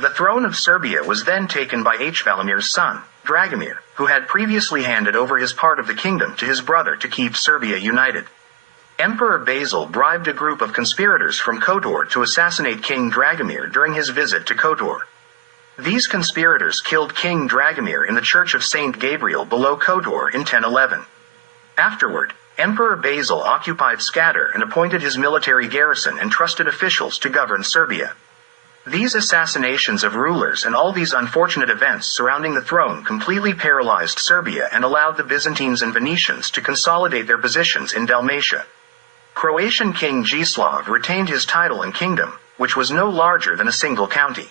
The throne of Serbia was then taken by Hvalimir's son, Dragomir, who had previously handed over his part of the kingdom to his brother to keep Serbia united. Emperor Basil bribed a group of conspirators from Kotor to assassinate King Dragomir during his visit to Kotor. These conspirators killed King Dragomir in the Church of Saint Gabriel below Kotor in 1011. Afterward, Emperor Basil occupied Skadar and appointed his military garrison and trusted officials to govern Serbia. These assassinations of rulers and all these unfortunate events surrounding the throne completely paralyzed Serbia and allowed the Byzantines and Venetians to consolidate their positions in Dalmatia. Croatian King Jislav retained his title and kingdom, which was no larger than a single county.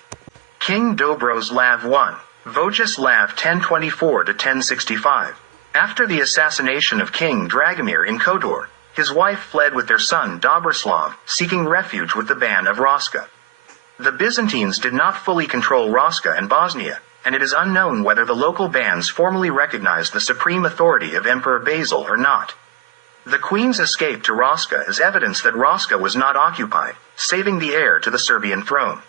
King Dobroslav I, Vojislav 1024–1065. After the assassination of King Dragomir in Kotor, his wife fled with their son Dobroslav, seeking refuge with the Ban of Raška. The Byzantines did not fully control Raška and Bosnia, and it is unknown whether the local bans formally recognized the supreme authority of Emperor Basil or not. The Queen's escape to Raška is evidence that Raška was not occupied, saving the heir to the Serbian throne.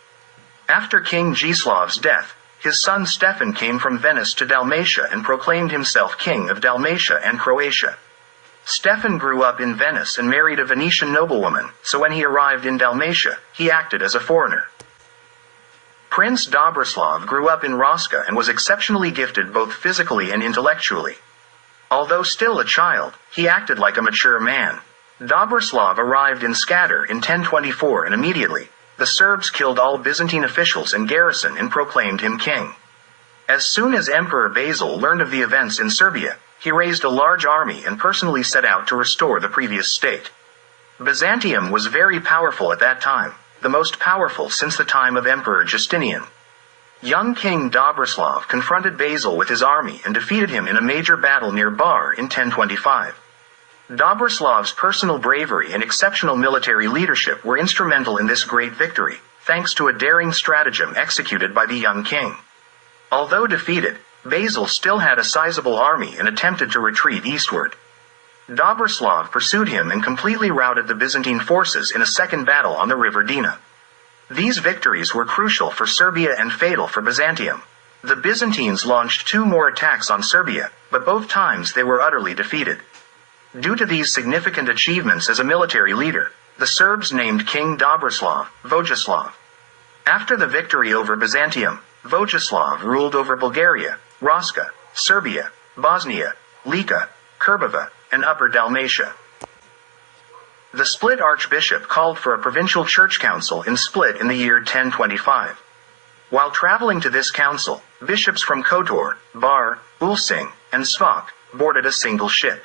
After King Jislav's death, his son Stefan came from Venice to Dalmatia and proclaimed himself King of Dalmatia and Croatia. Stefan grew up in Venice and married a Venetian noblewoman, so when he arrived in Dalmatia, he acted as a foreigner. Prince Dobroslav grew up in Raška and was exceptionally gifted both physically and intellectually. Although still a child, he acted like a mature man. Dobroslav arrived in Skadar in 1024 and immediately, the Serbs killed all Byzantine officials and garrison and proclaimed him king. As soon as Emperor Basil learned of the events in Serbia, he raised a large army and personally set out to restore the previous state. Byzantium was very powerful at that time, the most powerful since the time of Emperor Justinian. Young King Dobroslav confronted Basil with his army and defeated him in a major battle near Bar in 1025. Dobroslav's personal bravery and exceptional military leadership were instrumental in this great victory, thanks to a daring stratagem executed by the young king. Although defeated, Basil still had a sizable army and attempted to retreat eastward. Dobroslav pursued him and completely routed the Byzantine forces in a second battle on the river Dina. These victories were crucial for Serbia and fatal for Byzantium. The Byzantines launched 2 more attacks on Serbia, but both times they were utterly defeated. Due to these significant achievements as a military leader, the Serbs named King Dobroslav, Vojislav. After the victory over Byzantium, Vojislav ruled over Bulgaria, Raška, Serbia, Bosnia, Lika, Krbava, and Upper Dalmatia. The Split Archbishop called for a provincial church council in Split in the year 1025. While traveling to this council, bishops from Kotor, Bar, Ulcinj, and Svak boarded a single ship.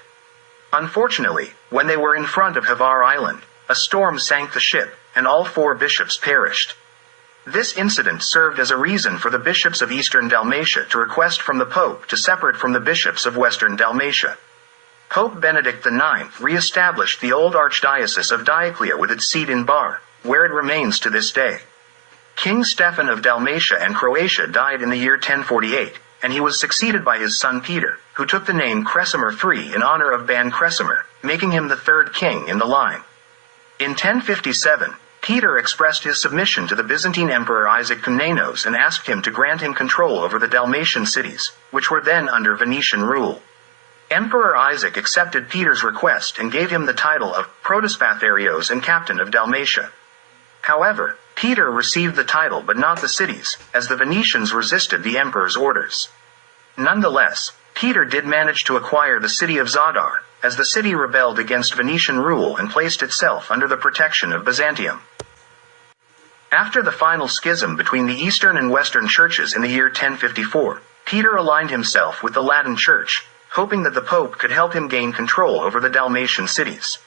Unfortunately, when they were in front of Hvar Island, a storm sank the ship, and all 4 bishops perished. This incident served as a reason for the bishops of Eastern Dalmatia to request from the Pope to separate from the bishops of Western Dalmatia. Pope Benedict IX re-established the old archdiocese of Dioclea with its seat in Bar, where it remains to this day. King Stefan of Dalmatia and Croatia died in the year 1048, and he was succeeded by his son Peter, who took the name Kresimir III in honor of Ban Kresimir, making him the 3rd king in the line. In 1057, Peter expressed his submission to the Byzantine Emperor Isaac Komnenos and asked him to grant him control over the Dalmatian cities, which were then under Venetian rule. Emperor Isaac accepted Peter's request and gave him the title of Protospatharios and Captain of Dalmatia. However, Peter received the title but not the cities, as the Venetians resisted the emperor's orders. Nonetheless, Peter did manage to acquire the city of Zadar, as the city rebelled against Venetian rule and placed itself under the protection of Byzantium. After the final schism between the Eastern and Western churches in the year 1054, Peter aligned himself with the Latin Church, hoping that the Pope could help him gain control over the Dalmatian cities.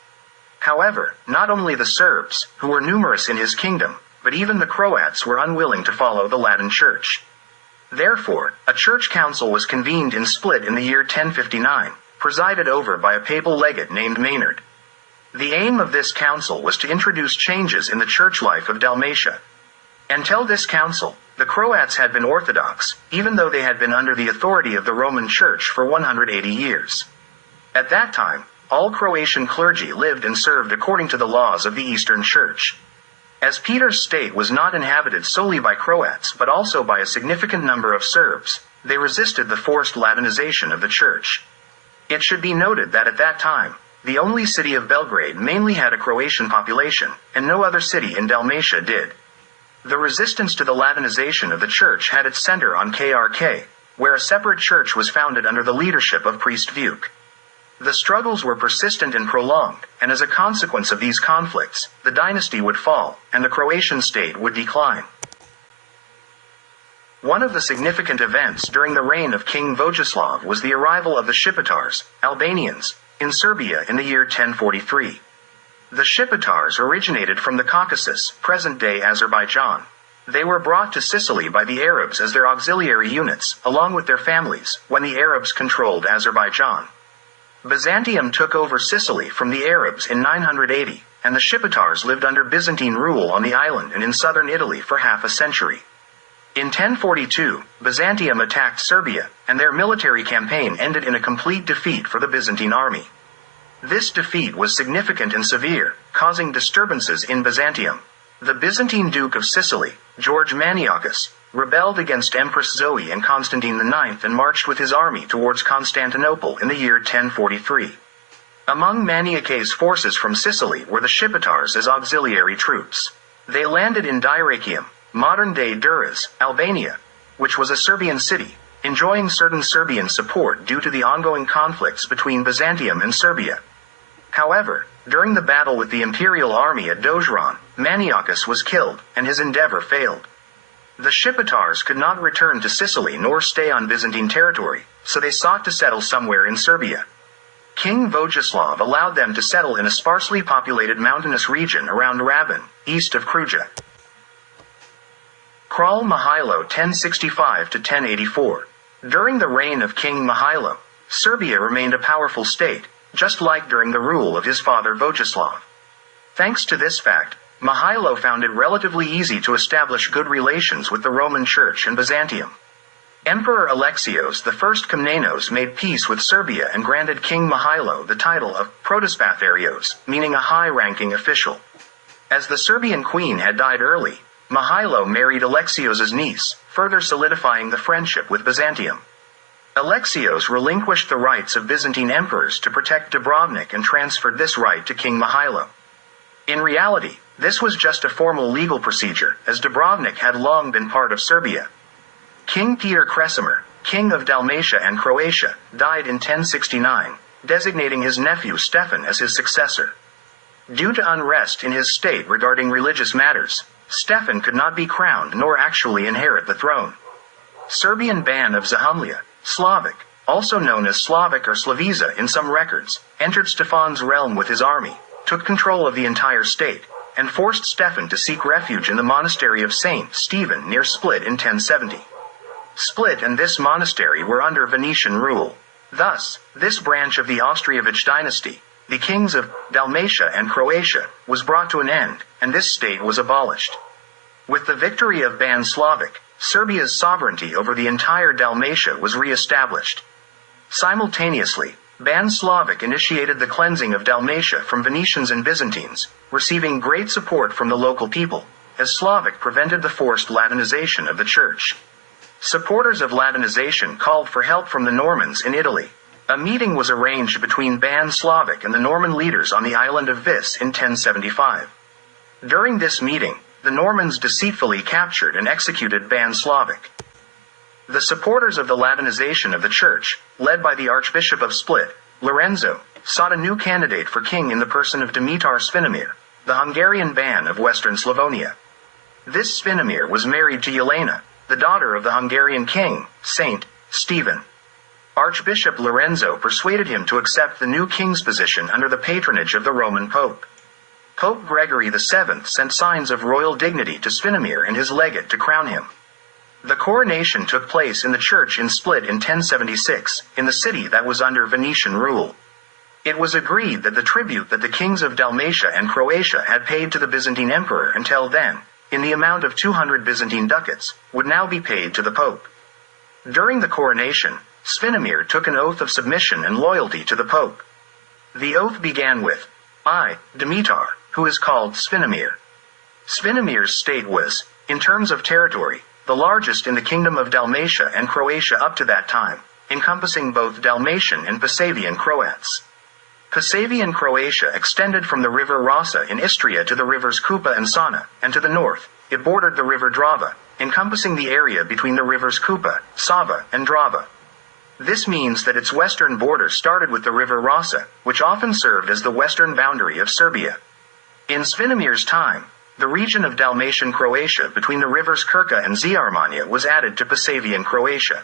However, not only the Serbs, who were numerous in his kingdom, but even the Croats were unwilling to follow the Latin Church. Therefore, a church council was convened in Split in the year 1059, presided over by a papal legate named Maynard. The aim of this council was to introduce changes in the church life of Dalmatia. Until this council, the Croats had been Orthodox, even though they had been under the authority of the Roman Church for 180 years. At that time, all Croatian clergy lived and served according to the laws of the Eastern Church. As Peter's state was not inhabited solely by Croats but also by a significant number of Serbs, they resisted the forced Latinization of the church. It should be noted that at that time, the only city of Belgrade mainly had a Croatian population, and no other city in Dalmatia did. The resistance to the Latinization of the church had its center on Krk, where a separate church was founded under the leadership of priest Vuk. The struggles were persistent and prolonged, and as a consequence of these conflicts, the dynasty would fall, and the Croatian state would decline. One of the significant events during the reign of King Vojislav was the arrival of the Shipitars, Albanians, in Serbia in the year 1043. The Shipitars originated from the Caucasus, present-day Azerbaijan. They were brought to Sicily by the Arabs as their auxiliary units, along with their families, when the Arabs controlled Azerbaijan. Byzantium took over Sicily from the Arabs in 980, and the Shipitars lived under Byzantine rule on the island and in southern Italy for half a century. In 1042, Byzantium attacked Serbia, and their military campaign ended in a complete defeat for the Byzantine army. This defeat was significant and severe, causing disturbances in Byzantium. The Byzantine Duke of Sicily, George Maniakes, rebelled against Empress Zoe and Constantine IX and marched with his army towards Constantinople in the year 1043. Among Maniakes' forces from Sicily were the Shipitars as auxiliary troops. They landed in Dyrrhachium, modern-day Durrës, Albania, which was a Serbian city, enjoying certain Serbian support due to the ongoing conflicts between Byzantium and Serbia. However, during the battle with the imperial army at Dojran, Maniakes was killed, and his endeavor failed. The Shipitars could not return to Sicily nor stay on Byzantine territory, so they sought to settle somewhere in Serbia. King Vojislav allowed them to settle in a sparsely populated mountainous region around Rabin, east of Kruja. Kralj Mihajlo 1065–1084. During the reign of King Mihajlo, Serbia remained a powerful state, just like during the rule of his father Vojislav. Thanks to this fact, Mihajlo found it relatively easy to establish good relations with the Roman Church and Byzantium. Emperor Alexios I Komnenos made peace with Serbia and granted King Mihajlo the title of Protospatharios, meaning a high-ranking official. As the Serbian queen had died early, Mihajlo married Alexios' niece, further solidifying the friendship with Byzantium. Alexios relinquished the rights of Byzantine emperors to protect Dubrovnik and transferred this right to King Mihajlo. In reality, this was just a formal legal procedure, as Dubrovnik had long been part of Serbia. King Peter Kresimir, king of Dalmatia and Croatia, died in 1069, designating his nephew Stefan as his successor. Due to unrest in his state regarding religious matters, Stefan could not be crowned nor actually inherit the throne. Serbian Ban of Zahumlja, Slavic, also known as Slavic or Slaviza in some records, entered Stefan's realm with his army, took control of the entire state, and forced Stefan to seek refuge in the monastery of St. Stephen near Split in 1070. Split and this monastery were under Venetian rule. Thus, this branch of the Oshtrivojević dynasty, the kings of Dalmatia and Croatia, was brought to an end, and this state was abolished. With the victory of Ban Slavic, Serbia's sovereignty over the entire Dalmatia was re-established. Simultaneously, Ban Slavic initiated the cleansing of Dalmatia from Venetians and Byzantines, receiving great support from the local people, as Slavic prevented the forced Latinization of the church. Supporters of Latinization called for help from the Normans in Italy. A meeting was arranged between Ban Slavic and the Norman leaders on the island of Vis in 1075. During this meeting, the Normans deceitfully captured and executed Ban Slavic. The supporters of the Latinization of the church, led by the Archbishop of Split, Lorenzo, sought a new candidate for king in the person of Dimitar Svinimir, the Hungarian Ban of Western Slavonia. This Svinimir was married to Jelena, the daughter of the Hungarian king, Saint Stephen. Archbishop Lorenzo persuaded him to accept the new king's position under the patronage of the Roman Pope. Pope Gregory VII sent signs of royal dignity to Svinimir and his legate to crown him. The coronation took place in the church in Split in 1076, in the city that was under Venetian rule. It was agreed that the tribute that the kings of Dalmatia and Croatia had paid to the Byzantine emperor until then, in the amount of 200 Byzantine ducats, would now be paid to the Pope. During the coronation, Svinimir took an oath of submission and loyalty to the Pope. The oath began with, I, Dimitar, who is called Svinimir. Svinimir's state was, in terms of territory, the largest in the Kingdom of Dalmatia and Croatia up to that time, encompassing both Dalmatian and Pasavian Croats. Pasavian Croatia extended from the river Rasa in Istria to the rivers Kupa and Sana, and to the north, it bordered the river Drava, encompassing the area between the rivers Kupa, Sava, and Drava. This means that its western border started with the river Rasa, which often served as the western boundary of Serbia. In Svinimir's time, the region of Dalmatian Croatia between the rivers Krka and Ziarmania was added to Pasavian Croatia.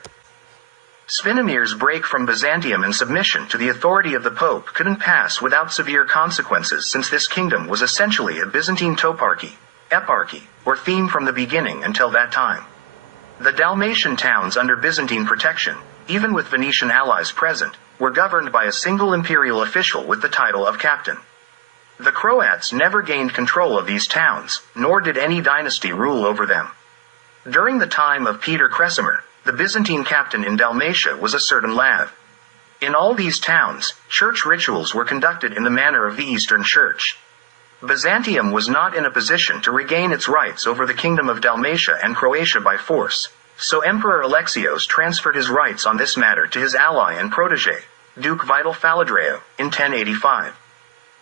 Svinimir's break from Byzantium and submission to the authority of the Pope couldn't pass without severe consequences, since this kingdom was essentially a Byzantine toparchy, eparchy, or theme from the beginning until that time. The Dalmatian towns under Byzantine protection, even with Venetian allies present, were governed by a single imperial official with the title of captain. The Croats never gained control of these towns, nor did any dynasty rule over them. During the time of Peter Kresimir, the Byzantine captain in Dalmatia was a certain Lav. In all these towns, church rituals were conducted in the manner of the Eastern Church. Byzantium was not in a position to regain its rights over the Kingdom of Dalmatia and Croatia by force, so Emperor Alexios transferred his rights on this matter to his ally and protege, Duke Vital Faladreo, in 1085.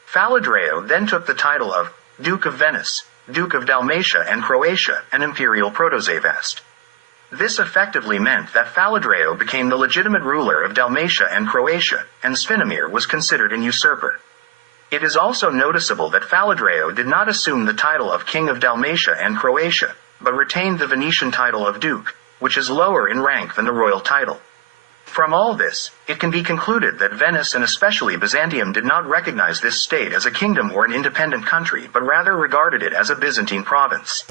Faladreo then took the title of Duke of Venice, Duke of Dalmatia and Croatia, and Imperial Protozavast. This effectively meant that Faladreo became the legitimate ruler of Dalmatia and Croatia, and Svinimir was considered an usurper. It is also noticeable that Faladreo did not assume the title of King of Dalmatia and Croatia, but retained the Venetian title of Duke, which is lower in rank than the royal title. From all this, it can be concluded that Venice and especially Byzantium did not recognize this state as a kingdom or an independent country, but rather regarded it as a Byzantine province.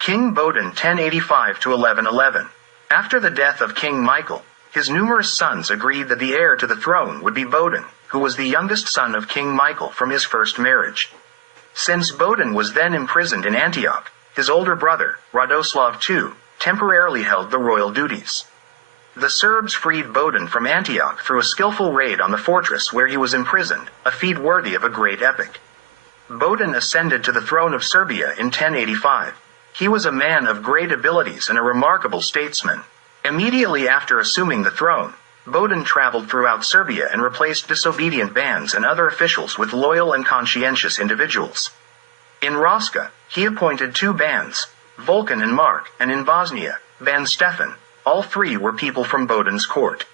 King Bodin 1085–1111. After the death of King Michael, his numerous sons agreed that the heir to the throne would be Bodin, who was the youngest son of King Michael from his first marriage. Since Bodin was then imprisoned in Antioch, his older brother, Radoslav II, temporarily held the royal duties. The Serbs freed Bodin from Antioch through a skillful raid on the fortress where he was imprisoned, a feat worthy of a great epic. Bodin ascended to the throne of Serbia in 1085. He was a man of great abilities and a remarkable statesman. Immediately after assuming the throne, Bodin traveled throughout Serbia and replaced disobedient bands and other officials with loyal and conscientious individuals. In Raska, he appointed 2 bands, Vulcan and Mark, and in Bosnia, Ban Stefan. All 3 were people from Bodin's court.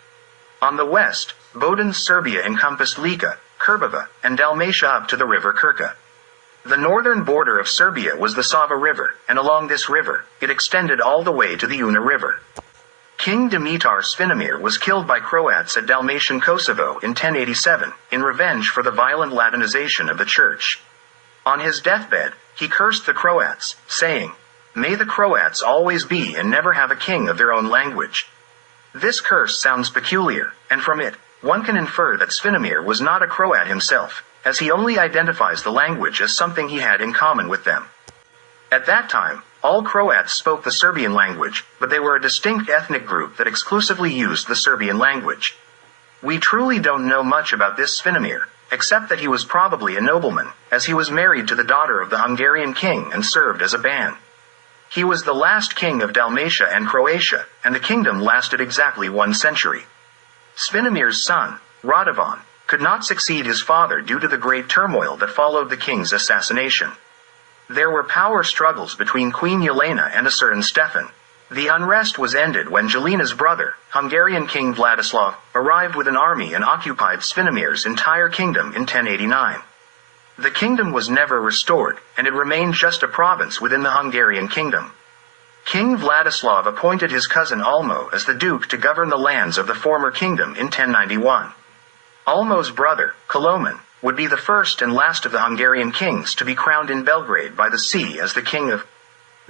On the west, Bodin's Serbia encompassed Lika, Kurbava, and Dalmatia up to the river Krka. The northern border of Serbia was the Sava River, and along this river, it extended all the way to the Una River. King Dimitar Svinimir was killed by Croats at Dalmatian Kosovo in 1087, in revenge for the violent Latinization of the church. On his deathbed, he cursed the Croats, saying, "May the Croats always be and never have a king of their own language." This curse sounds peculiar, and from it, one can infer that Svinimir was not a Croat himself, as he only identifies the language as something he had in common with them. At that time, all Croats spoke the Serbian language, but they were a distinct ethnic group that exclusively used the Serbian language. We truly don't know much about this Svinimir, except that he was probably a nobleman, as he was married to the daughter of the Hungarian king and served as a ban. He was the last king of Dalmatia and Croatia, and the kingdom lasted exactly 1 century. Svinimir's son, Radovan, could not succeed his father due to the great turmoil that followed the king's assassination. There were power struggles between Queen Yelena and a certain Stefan. The unrest was ended when Jelina's brother, Hungarian King Vladislav, arrived with an army and occupied Svinimir's entire kingdom in 1089. The kingdom was never restored, and it remained just a province within the Hungarian kingdom. King Vladislav appointed his cousin Almo as the duke to govern the lands of the former kingdom in 1091. Almo's brother, Koloman, would be the first and last of the Hungarian kings to be crowned in Belgrade by the sea as the king of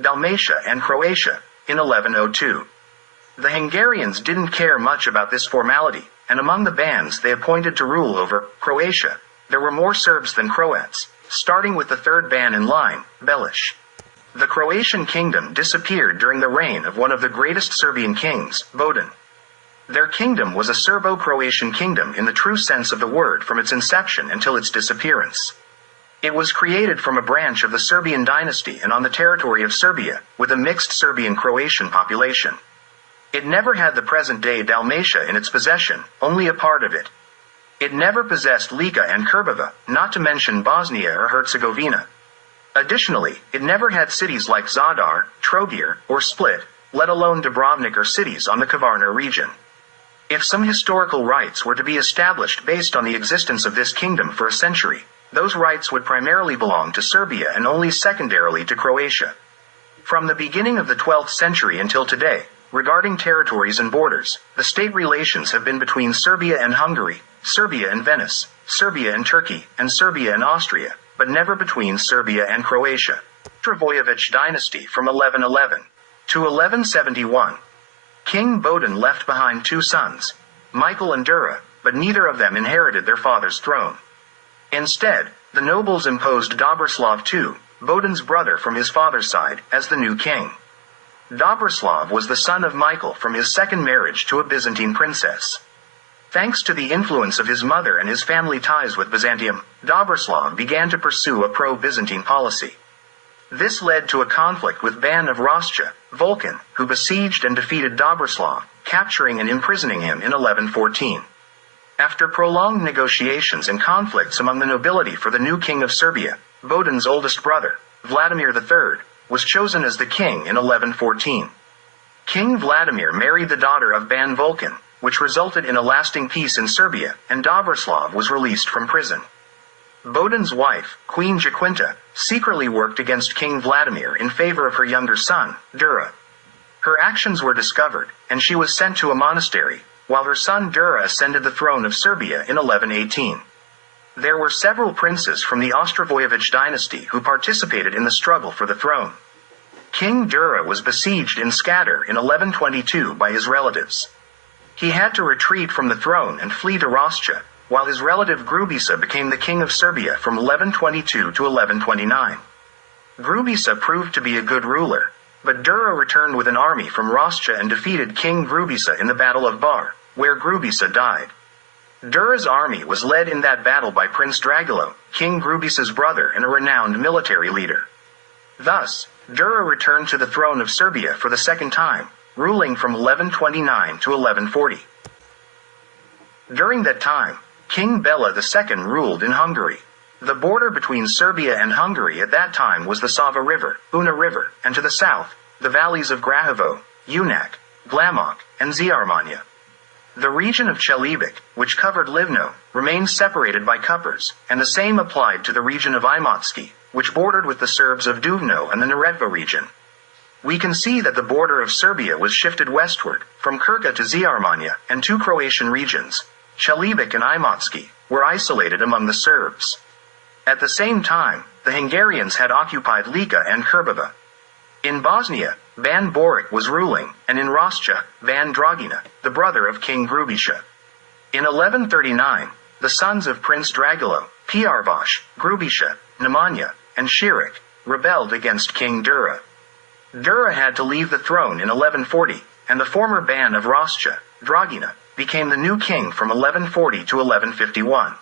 Dalmatia and Croatia, in 1102. The Hungarians didn't care much about this formality, and among the bands they appointed to rule over Croatia, there were more Serbs than Croats, starting with the 3rd ban in line, Belish. The Croatian kingdom disappeared during the reign of one of the greatest Serbian kings, Bodin. Their kingdom was a Serbo-Croatian kingdom in the true sense of the word from its inception until its disappearance. It was created from a branch of the Serbian dynasty and on the territory of Serbia, with a mixed Serbian-Croatian population. It never had the present-day Dalmatia in its possession, only a part of it. It never possessed Lika and Krbava, not to mention Bosnia or Herzegovina. Additionally, it never had cities like Zadar, Trogir, or Split, let alone Dubrovnik or cities on the Kvarner region. If some historical rights were to be established based on the existence of this kingdom for a century, those rights would primarily belong to Serbia and only secondarily to Croatia. From the beginning of the 12th century until today, regarding territories and borders, the state relations have been between Serbia and Hungary, Serbia and Venice, Serbia and Turkey, and Serbia and Austria, but never between Serbia and Croatia. Oshtrivojević dynasty from 1111 to 1171. King Bohdan left behind two sons, Michael and Dura, but neither of them inherited their father's throne. Instead, the nobles imposed Dobrislav II, Bohdan's brother from his father's side, as the new king. Dobrislav was the son of Michael from his second marriage to a Byzantine princess. Thanks to the influence of his mother and his family ties with Byzantium, Dobrislav began to pursue a pro-Byzantine policy. This led to a conflict with Ban of Rascha, Vulcan, who besieged and defeated Dobrislav, capturing and imprisoning him in 1114. After prolonged negotiations and conflicts among the nobility for the new king of Serbia, Bohdan's oldest brother, Vladimir III, was chosen as the king in 1114. King Vladimir married the daughter of Ban Vulcan, which resulted in a lasting peace in Serbia, and Dobrislav was released from prison. Bohdan's wife, Queen Jaquinta, secretly worked against King Vladimir in favor of her younger son, Dura. Her actions were discovered, and she was sent to a monastery, while her son Dura ascended the throne of Serbia in 1118. There were several princes from the Oshtrivojević dynasty who participated in the struggle for the throne. King Dura was besieged in Skadar in 1122 by his relatives. He had to retreat from the throne and flee to Rascha, while his relative Grubica became the king of Serbia from 1122 to 1129. Grubica proved to be a good ruler, but Dura returned with an army from Rascha and defeated King Grubica in the Battle of Bar, where Grubica died. Dura's army was led in that battle by Prince Dragilo, King Grubica's brother and a renowned military leader. Thus, Dura returned to the throne of Serbia for the second time, ruling from 1129 to 1140. During that time, King Bela II ruled in Hungary. The border between Serbia and Hungary at that time was the Sava River, Una River, and to the south, the valleys of Grahovo, Unak, Glamok, and Ziarmania. The region of Čelibic, which covered Livno, remained separated by Kupers, and the same applied to the region of Imotski, which bordered with the Serbs of Duvno and the Neretva region. We can see that the border of Serbia was shifted westward, from Krka to Ziarmania, and two Croatian regions, Čelibic and Imotski, were isolated among the Serbs. At the same time, the Hungarians had occupied Lika and Krbava. In Bosnia, Ban Boric was ruling, and in Rascha, Ban Dragina, the brother of King Grubica. In 1139, the sons of Prince Dragilo, Piarvash, Grubica, Nemanja, and Širik, rebelled against King Dura. Dura had to leave the throne in 1140, and the former Ban of Rascha, Dragina, became the new king from 1140 to 1151.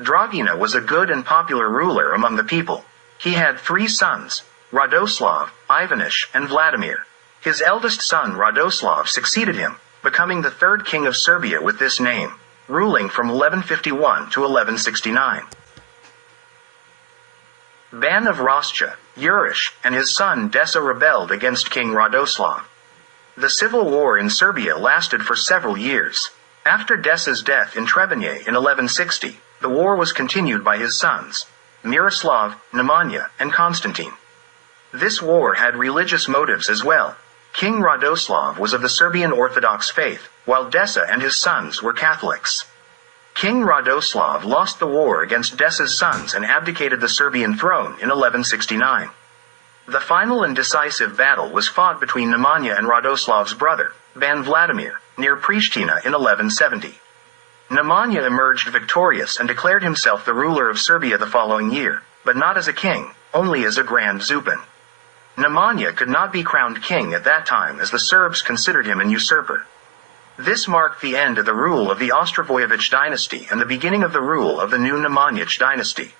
Dragina was a good and popular ruler among the people. He had three sons, Radoslav, Ivanish, and Vladimir. His eldest son Radoslav succeeded him, becoming the third king of Serbia with this name, ruling from 1151 to 1169. Ban of Rascha, Jurish, and his son Desa rebelled against King Radoslav. The civil war in Serbia lasted for several years. After Desa's death in Trebinje in 1160, the war was continued by his sons, Miroslav, Nemanja, and Constantine. This war had religious motives as well. King Radoslav was of the Serbian Orthodox faith, while Desa and his sons were Catholics. King Radoslav lost the war against Desa's sons and abdicated the Serbian throne in 1169. The final and decisive battle was fought between Nemanja and Radoslav's brother, Ban Vladimir, near Pristina in 1170. Nemanja emerged victorious and declared himself the ruler of Serbia the following year, but not as a king, only as a Grand Zupan. Nemanja could not be crowned king at that time as the Serbs considered him an usurper. This marked the end of the rule of the Oshtrivojević dynasty and the beginning of the rule of the new Nemanjić dynasty.